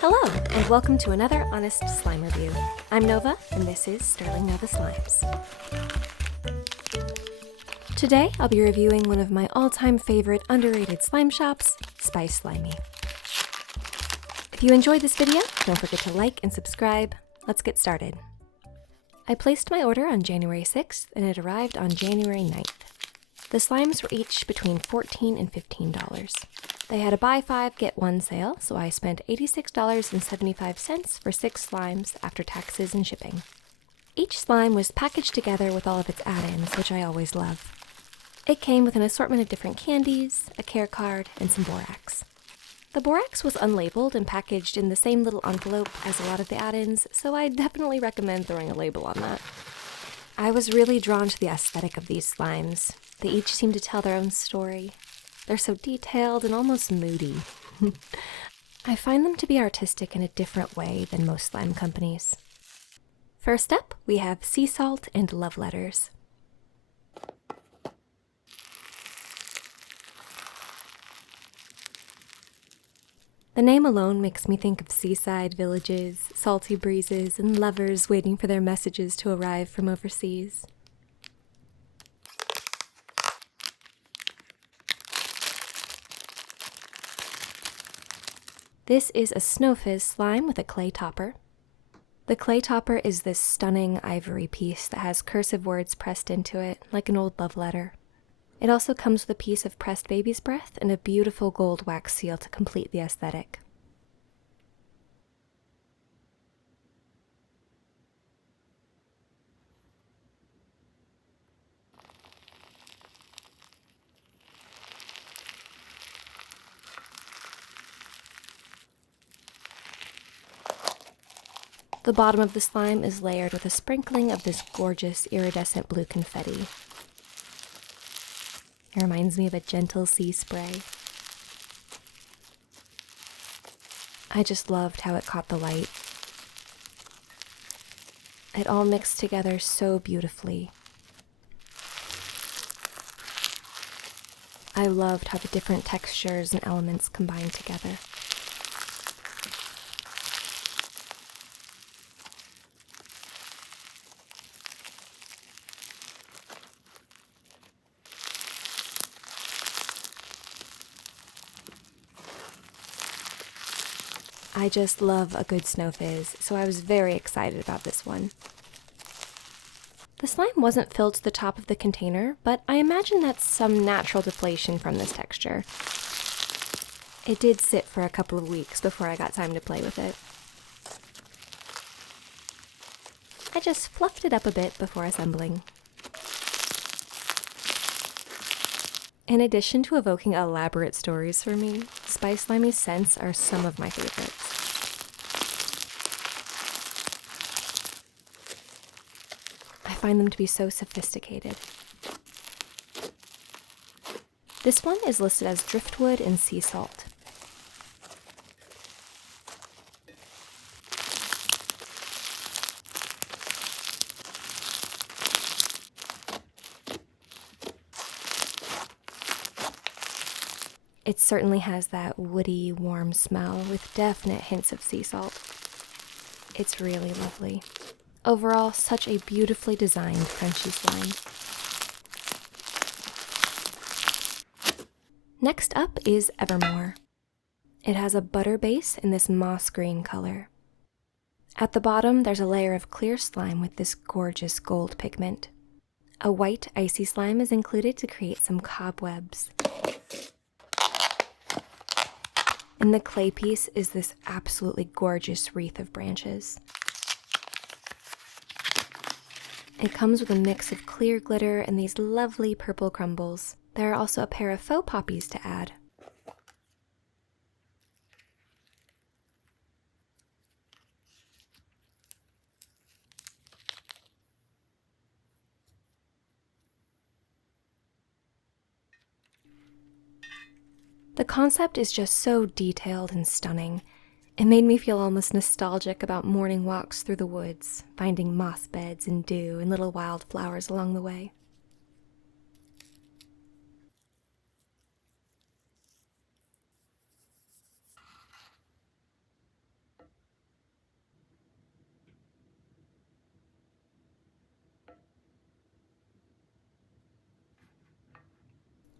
Hello, and welcome to another Honest Slime Review. I'm Nova, and this is Sterling Nova Slimes. Today, I'll be reviewing one of my all-time favorite underrated slime shops, Spiceslimey. If you enjoyed this video, don't forget to like and subscribe. Let's get started. I placed my order on January 6th, and it arrived on January 9th. The slimes were each between $14 and $15. They had a buy 5, get 1 sale, so I spent $86.75 for 6 slimes after taxes and shipping. Each slime was packaged together with all of its add-ins, which I always love. It came with an assortment of different candies, a care card, and some borax. The borax was unlabeled and packaged in the same little envelope as a lot of the add-ins, so I definitely recommend throwing a label on that. I was really drawn to the aesthetic of these slimes. They each seem to tell their own story. They're so detailed and almost moody. I find them to be artistic in a different way than most slime companies. First up, we have Sea Salt and Love Letters. The name alone makes me think of seaside villages, salty breezes, and lovers waiting for their messages to arrive from overseas. This is a Snow Fizz slime with a clay topper. The clay topper is this stunning ivory piece that has cursive words pressed into it, like an old love letter. It also comes with a piece of pressed baby's breath and a beautiful gold wax seal to complete the aesthetic. The bottom of the slime is layered with a sprinkling of this gorgeous iridescent blue confetti. It reminds me of a gentle sea spray. I just loved how it caught the light. It all mixed together so beautifully. I loved how the different textures and elements combined together. I just love a good Snow Fizz, so I was very excited about this one. The slime wasn't filled to the top of the container, but I imagine that's some natural deflation from this texture. It did sit for a couple of weeks before I got time to play with it. I just fluffed it up a bit before assembling. In addition to evoking elaborate stories for me, Spiceslimey scents are some of my favorites. I find them to be so sophisticated. This one is listed as driftwood and sea salt. It certainly has that woody, warm smell with definite hints of sea salt. It's really lovely. Overall, such a beautifully designed crunchy slime. Next up is Evermore. It has a butter base in this moss green color. At the bottom, there's a layer of clear slime with this gorgeous gold pigment. A white icy slime is included to create some cobwebs. And the clay piece is this absolutely gorgeous wreath of branches. It comes with a mix of clear glitter and these lovely purple crumbles. There are also a pair of faux poppies to add. The concept is just so detailed and stunning. It made me feel almost nostalgic about morning walks through the woods, finding moss beds and dew and little wildflowers along the way.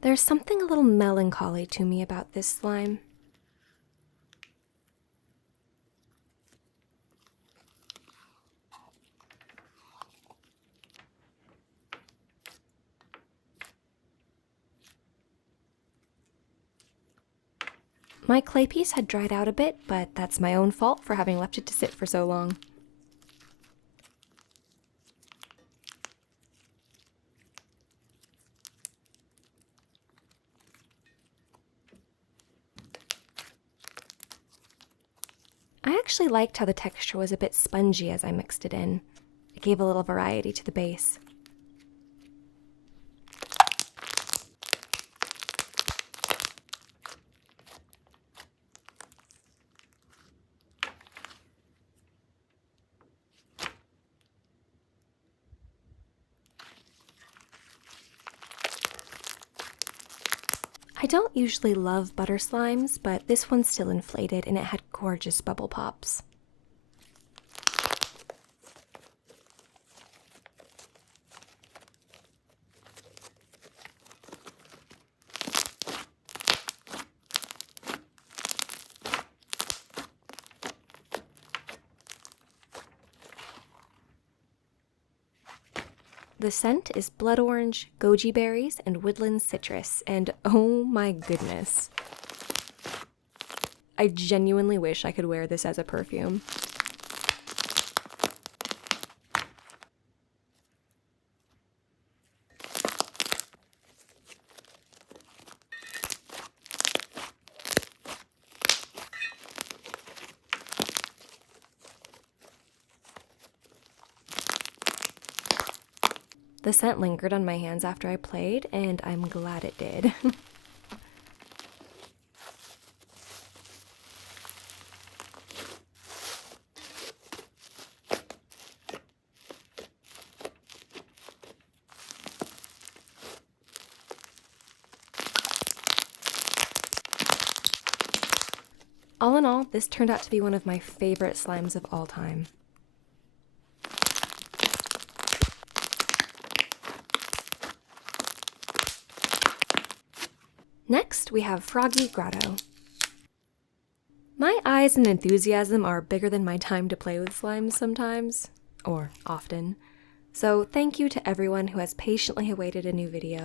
There's something a little melancholy to me about this slime. My clay piece had dried out a bit, but that's my own fault for having left it to sit for so long. I actually liked how the texture was a bit spongy as I mixed it in. It gave a little variety to the base. I don't usually love butter slimes, but this one still inflated and it had gorgeous bubble pops. The scent is blood orange, goji berries, and woodland citrus, and oh my goodness. I genuinely wish I could wear this as a perfume. The scent lingered on my hands after I played, and I'm glad it did. All in all, this turned out to be one of my favorite slimes of all time. Next, we have Froggie Grotto. My eyes and enthusiasm are bigger than my time to play with slimes sometimes, or often. So thank you to everyone who has patiently awaited a new video.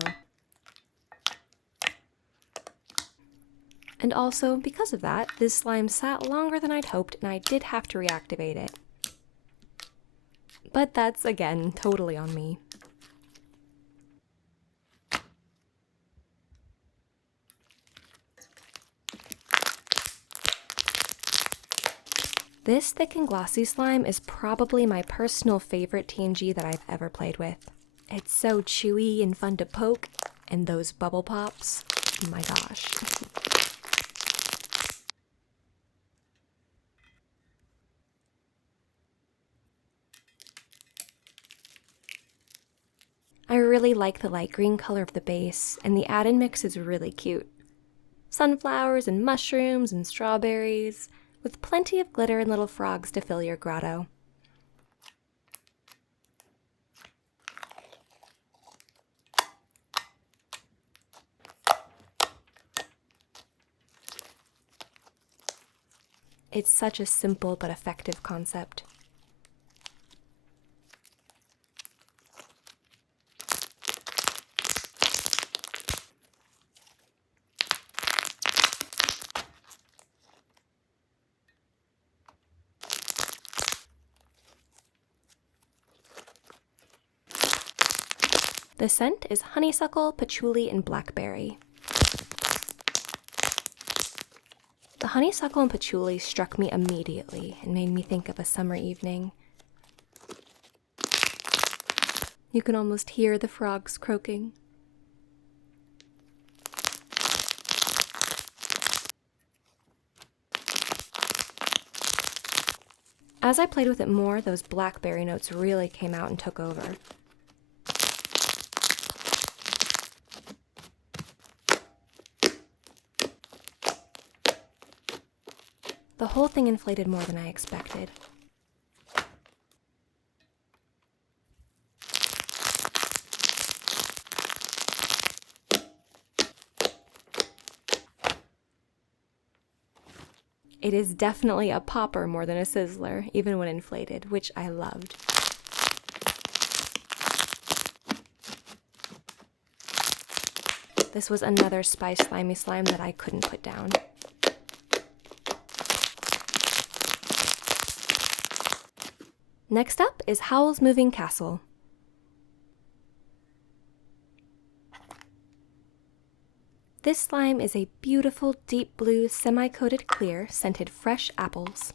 And also, because of that, this slime sat longer than I'd hoped and I did have to reactivate it. But that's, again, totally on me. This thick and glossy slime is probably my personal favorite TNG that I've ever played with. It's so chewy and fun to poke, and those bubble pops, my gosh. I really like the light green color of the base, and the add-in mix is really cute. Sunflowers and mushrooms and strawberries, with plenty of glitter and little frogs to fill your grotto. It's such a simple but effective concept. The scent is honeysuckle, patchouli, and blackberry. The honeysuckle and patchouli struck me immediately and made me think of a summer evening. You can almost hear the frogs croaking. As I played with it more, those blackberry notes really came out and took over. The whole thing inflated more than I expected. It is definitely a popper more than a sizzler, even when inflated, which I loved. This was another Spiceslimey slime that I couldn't put down. Next up is Howl's Moving Castle. This slime is a beautiful deep blue semi-coated clear scented fresh apples.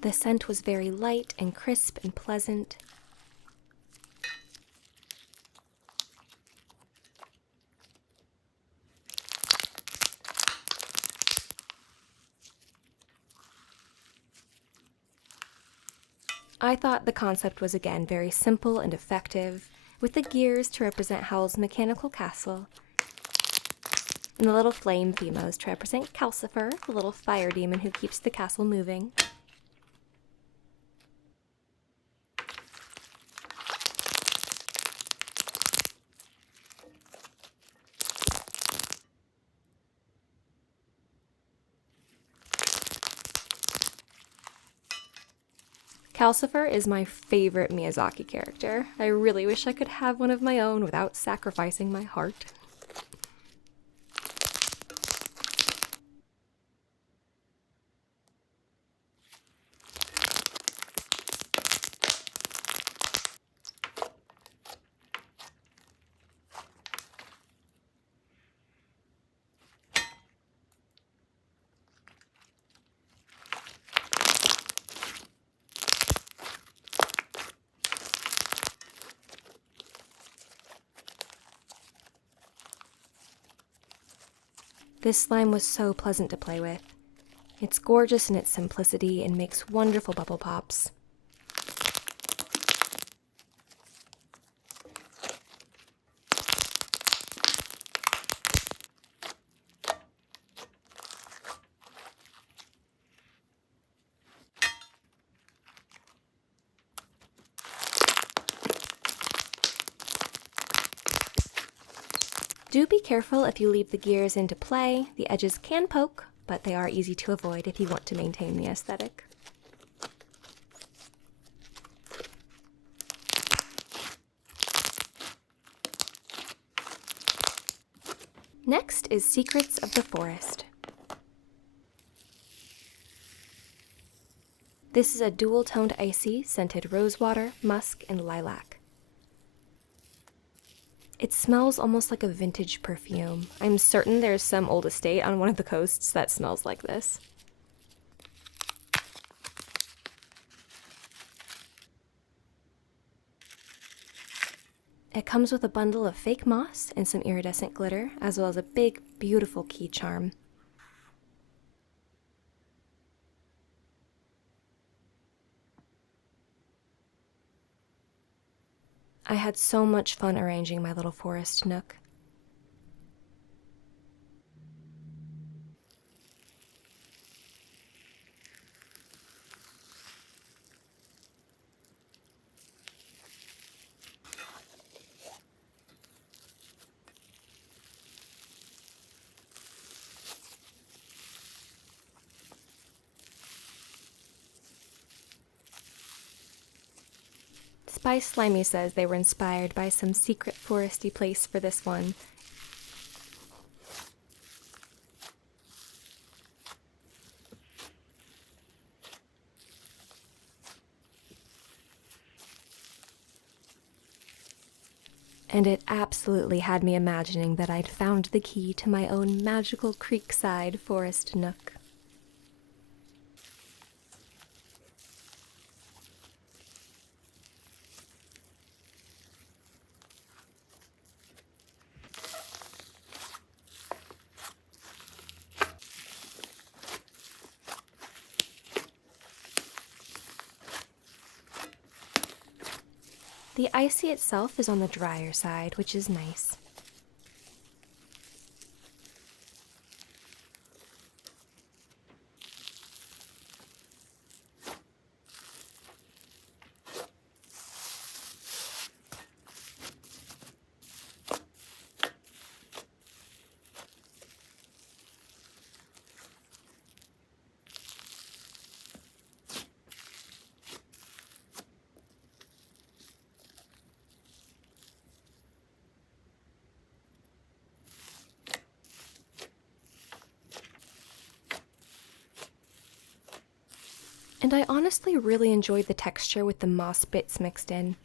The scent was very light and crisp and pleasant. I thought the concept was again very simple and effective, with the gears to represent Howl's mechanical castle, and the little flame themos to represent Calcifer, the little fire demon who keeps the castle moving. Calcifer is my favorite Miyazaki character. I really wish I could have one of my own without sacrificing my heart. This slime was so pleasant to play with. It's gorgeous in its simplicity and makes wonderful bubble pops. Do be careful if you leave the gears into play. The edges can poke, but they are easy to avoid if you want to maintain the aesthetic. Next is Secrets of the Forest. This is a dual-toned icy scented rosewater, musk, and lilac. It smells almost like a vintage perfume. I'm certain there's some old estate on one of the coasts that smells like this. It comes with a bundle of fake moss and some iridescent glitter, as well as a big, beautiful key charm. I had so much fun arranging my little forest nook. Spiceslimey says they were inspired by some secret foresty place for this one. And it absolutely had me imagining that I'd found the key to my own magical creekside forest nook. The icy itself is on the drier side, which is nice. And I honestly really enjoyed the texture with the moss bits mixed in.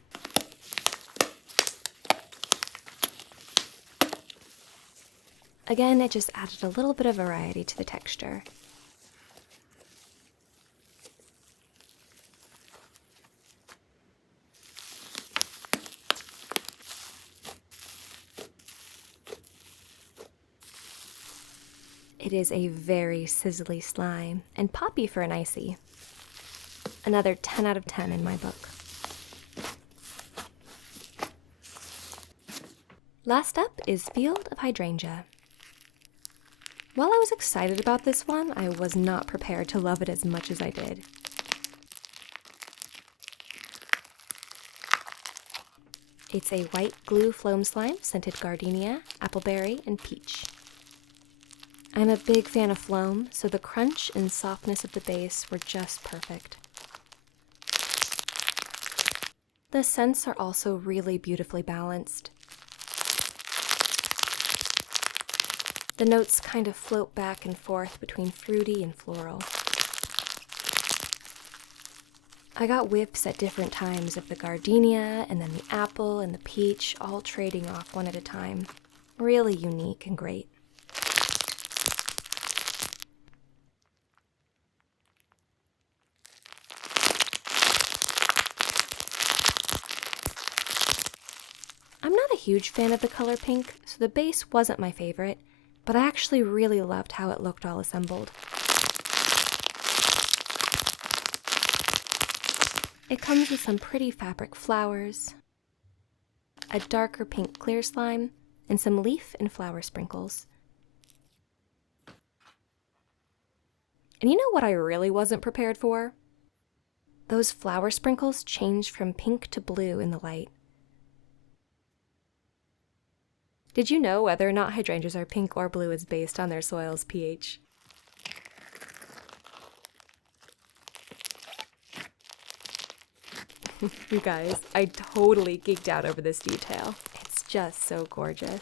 Again, it just added a little bit of variety to the texture. It is a very sizzly slime, and poppy for an icy. Another 10 out of 10 in my book. Last up is Field of Hydrangea. While I was excited about this one, I was not prepared to love it as much as I did. It's a white glue foam slime scented gardenia, appleberry, and peach. I'm a big fan of phloem, so the crunch and softness of the base were just perfect. The scents are also really beautifully balanced. The notes kind of float back and forth between fruity and floral. I got whiffs at different times of the gardenia and then the apple and the peach, all trading off one at a time. Really unique and great. I'm not a huge fan of the color pink, so the base wasn't my favorite, but I actually really loved how it looked all assembled. It comes with some pretty fabric flowers, a darker pink clear slime, and some leaf and flower sprinkles. And you know what I really wasn't prepared for? Those flower sprinkles changed from pink to blue in the light. Did you know whether or not hydrangeas are pink or blue is based on their soil's pH? You guys, I totally geeked out over this detail. It's just so gorgeous.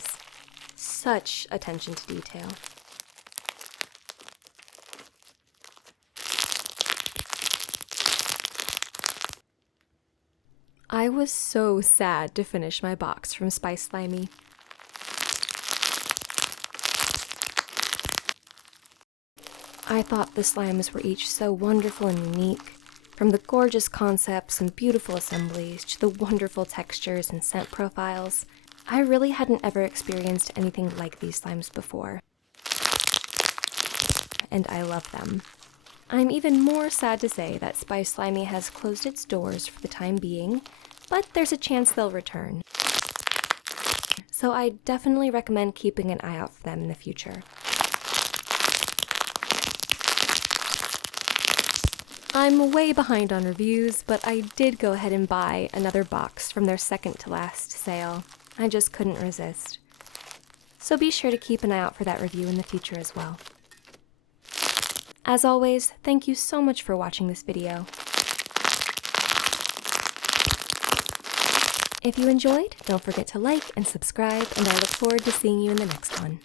Such attention to detail. I was so sad to finish my box from Spiceslimey. I thought the slimes were each so wonderful and unique, from the gorgeous concepts and beautiful assemblies to the wonderful textures and scent profiles. I really hadn't ever experienced anything like these slimes before, and I love them. I'm even more sad to say that Spiceslimey has closed its doors for the time being, but there's a chance they'll return. So I definitely recommend keeping an eye out for them in the future. I'm way behind on reviews, but I did go ahead and buy another box from their second to last sale. I just couldn't resist. So be sure to keep an eye out for that review in the future as well. As always, thank you so much for watching this video. If you enjoyed, don't forget to like and subscribe, and I look forward to seeing you in the next one.